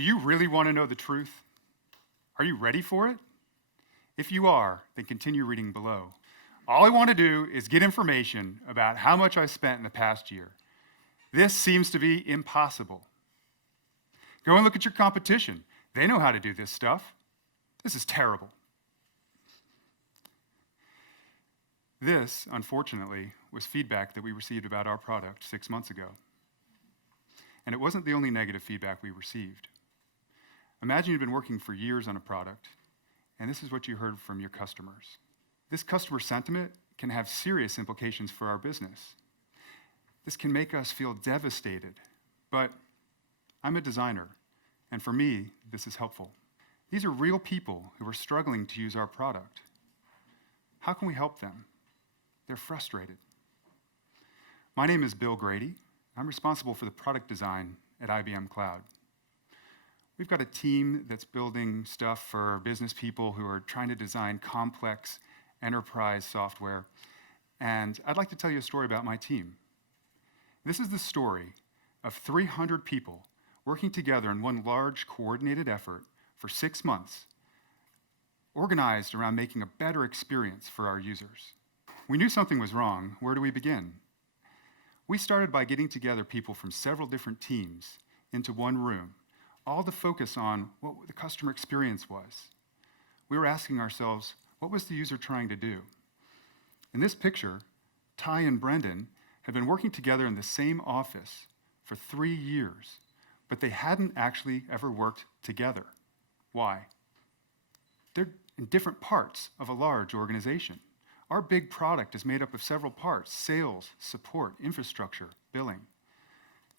Do you really want to know the truth? Are you ready for it? If you are, then continue reading below. All I want to do is get information about how much I spent in the past year. This seems to be impossible. Go and look at your competition. They know how to do this stuff. This is terrible. This, unfortunately, was feedback that we received about our product 6 months ago. And it wasn't the only negative feedback we received. Imagine you've been working for years on a product, and this is what you heard from your customers. This customer sentiment can have serious implications for our business. This can make us feel devastated, but I'm a designer, and for me, this is helpful. These are real people who are struggling to use our product. How can we help them? They're frustrated. My name is Bill Grady. I'm responsible for the product design at IBM Cloud. We've got a team that's building stuff for business people who are trying to design complex enterprise software. And I'd like to tell you a story about my team. This is the story of 300 people working together in one large coordinated effort for 6 months, organized around making a better experience for our users. We knew something was wrong. Where do we begin? We started by getting together people from several different teams into one room, all to focus on what the customer experience was. We were asking ourselves, what was the user trying to do? In this picture, Ty and Brendan had been working together in the same office for 3 years, but they hadn't actually ever worked together. Why? They're in different parts of a large organization. Our big product is made up of several parts: sales, support, infrastructure, billing.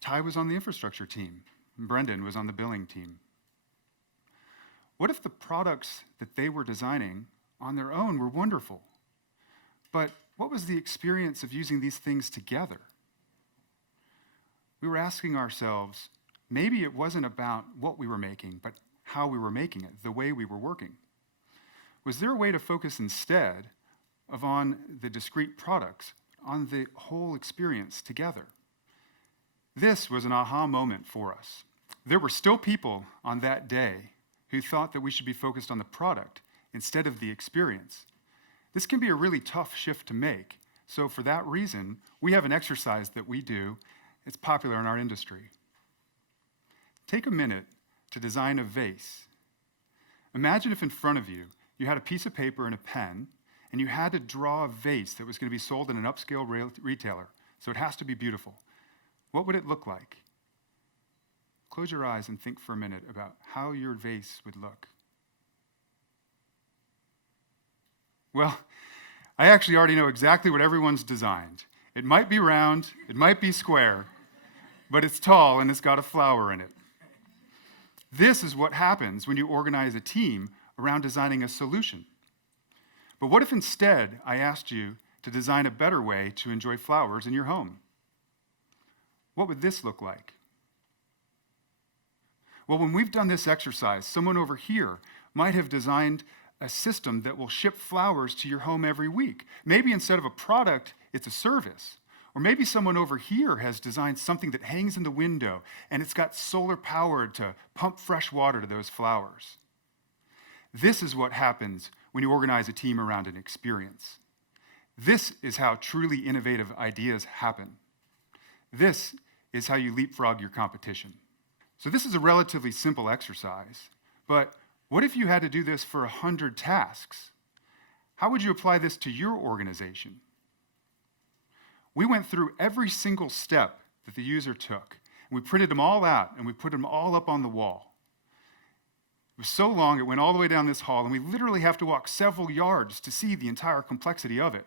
Ty was on the infrastructure team, and Brendan was on the billing team. What if the products that they were designing on their own were wonderful? But what was the experience of using these things together? We were asking ourselves, maybe it wasn't about what we were making, but how we were making it, the way we were working. Was there a way to focus instead on the discrete products, on the whole experience together? This was an aha moment for us. There were still people on that day who thought that we should be focused on the product instead of the experience. This can be a really tough shift to make. So for that reason, we have an exercise that we do. It's popular in our industry. Take a minute to design a vase. Imagine if in front of you, you had a piece of paper and a pen, and you had to draw a vase that was going to be sold in an upscale retailer, so it has to be beautiful. What would it look like? Close your eyes and think for a minute about how your vase would look. Well, I actually already know exactly what everyone's designed. It might be round, it might be square, but it's tall and it's got a flower in it. This is what happens when you organize a team around designing a solution. But what if instead I asked you to design a better way to enjoy flowers in your home? What would this look like? Well, when we've done this exercise, someone over here might have designed a system that will ship flowers to your home every week. Maybe instead of a product, it's a service. Or maybe someone over here has designed something that hangs in the window and it's got solar power to pump fresh water to those flowers. This is what happens when you organize a team around an experience. This is how truly innovative ideas happen. This is how you leapfrog your competition. So this is a relatively simple exercise, but what if you had to do this for 100 tasks? How would you apply this to your organization? We went through every single step that the user took, and we printed them all out, and we put them all up on the wall. It was so long, it went all the way down this hall, and we literally have to walk several yards to see the entire complexity of it.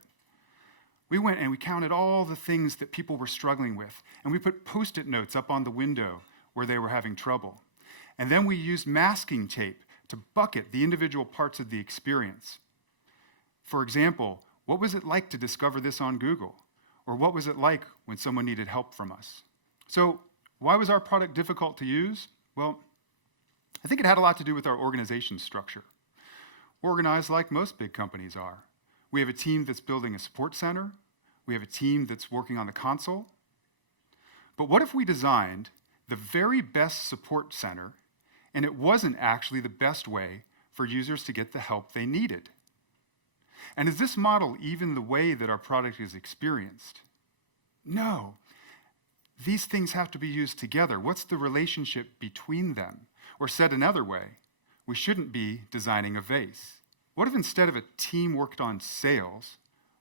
We went and we counted all the things that people were struggling with, and we put Post-it notes up on the window where they were having trouble. And then we used masking tape to bucket the individual parts of the experience. For example, what was it like to discover this on Google? Or what was it like when someone needed help from us? So why was our product difficult to use? Well, I think it had a lot to do with our organization structure. We're organized like most big companies are. We have a team that's building a support center. We have a team that's working on the console. But what if we designed the very best support center and it wasn't actually the best way for users to get the help they needed. And is this model even the way that our product is experienced? No. These things have to be used together. What's the relationship between them? Or said another way, we shouldn't be designing a vase. What if instead of a team worked on sales,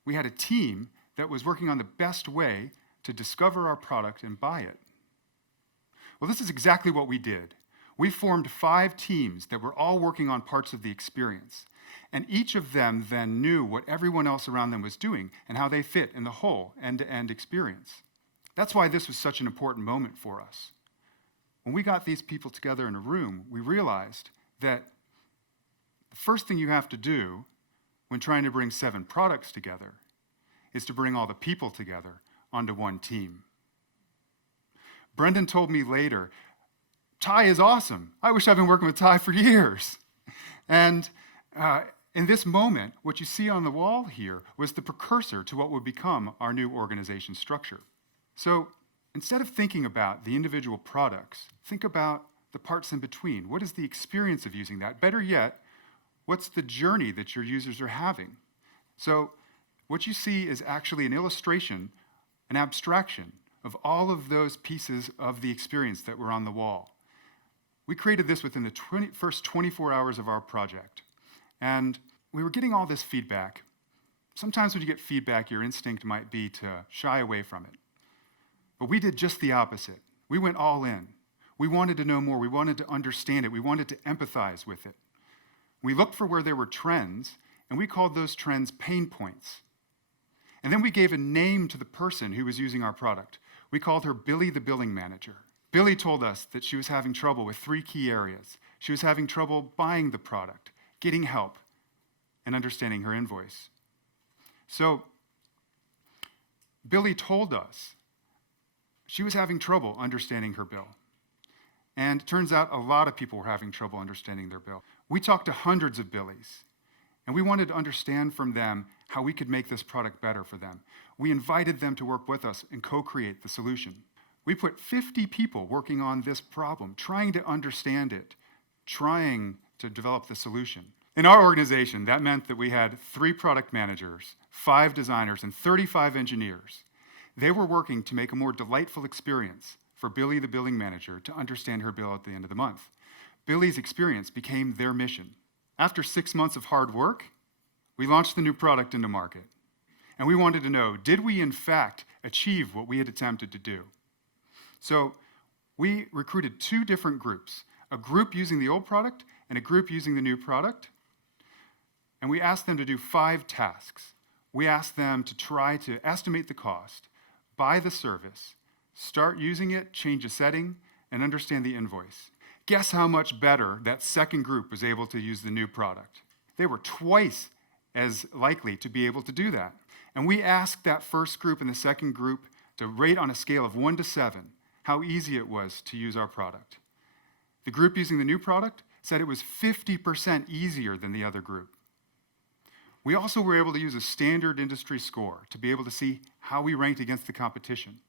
we had a team that was working on the best way to discover our product and buy it? Well, this is exactly what we did. We formed 5 teams that were all working on parts of the experience. And each of them then knew what everyone else around them was doing and how they fit in the whole end-to-end experience. That's why this was such an important moment for us. When we got these people together in a room, we realized that the first thing you have to do when trying to bring 7 products together is to bring all the people together onto one team. Brendan told me later, Ty is awesome. I wish I've been working with Ty for years. And in this moment, what you see on the wall here was the precursor to what would become our new organization structure. So instead of thinking about the individual products, think about the parts in between. What is the experience of using that? Better yet, what's the journey that your users are having? So what you see is actually an illustration, an abstraction of all of those pieces of the experience that were on the wall. We created this within the first 24 hours of our project. And we were getting all this feedback. Sometimes when you get feedback, your instinct might be to shy away from it. But we did just the opposite. We went all in. We wanted to know more. We wanted to understand it. We wanted to empathize with it. We looked for where there were trends, and we called those trends pain points. And then we gave a name to the person who was using our product. We called her Billy the Billing Manager. Billy told us that she was having trouble with 3 key areas. She was having trouble buying the product, getting help, and understanding her invoice. So Billy told us she was having trouble understanding her bill. And it turns out a lot of people were having trouble understanding their bill. We talked to hundreds of Billies, and we wanted to understand from them how we could make this product better for them. We invited them to work with us and co-create the solution. We put 50 people working on this problem, trying to understand it, trying to develop the solution. In our organization, that meant that we had 3 product managers, 5 designers, and 35 engineers. They were working to make a more delightful experience for Billy the Billing Manager to understand her bill at the end of the month. Billy's experience became their mission. After 6 months of hard work, we launched the new product into market. And we wanted to know, did we in fact achieve what we had attempted to do? So we recruited 2 different groups, a group using the old product and a group using the new product. And we asked them to do 5 tasks. We asked them to try to estimate the cost, buy the service, start using it, change a setting, and understand the invoice. Guess how much better that second group was able to use the new product? They were twice as likely to be able to do that. And we asked that first group and the second group to rate on a scale of 1 to 7 how easy it was to use our product. The group using the new product said it was 50% easier than the other group. We also were able to use a standard industry score to be able to see how we ranked against the competition.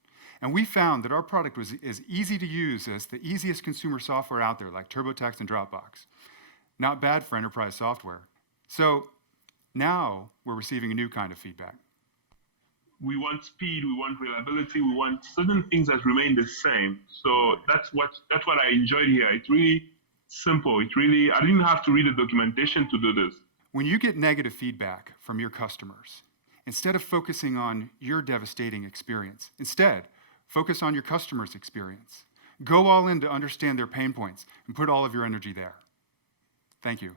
And we found that our product was as easy to use as the easiest consumer software out there, like TurboTax and Dropbox. Not bad for enterprise software. So now we're receiving a new kind of feedback. We want speed, we want reliability, we want certain things that remain the same. So that's what I enjoyed here. It's really simple. I didn't have to read the documentation to do this. When you get negative feedback from your customers, instead of focusing on your devastating experience, instead, focus on your customer's experience. Go all in to understand their pain points and put all of your energy there. Thank you.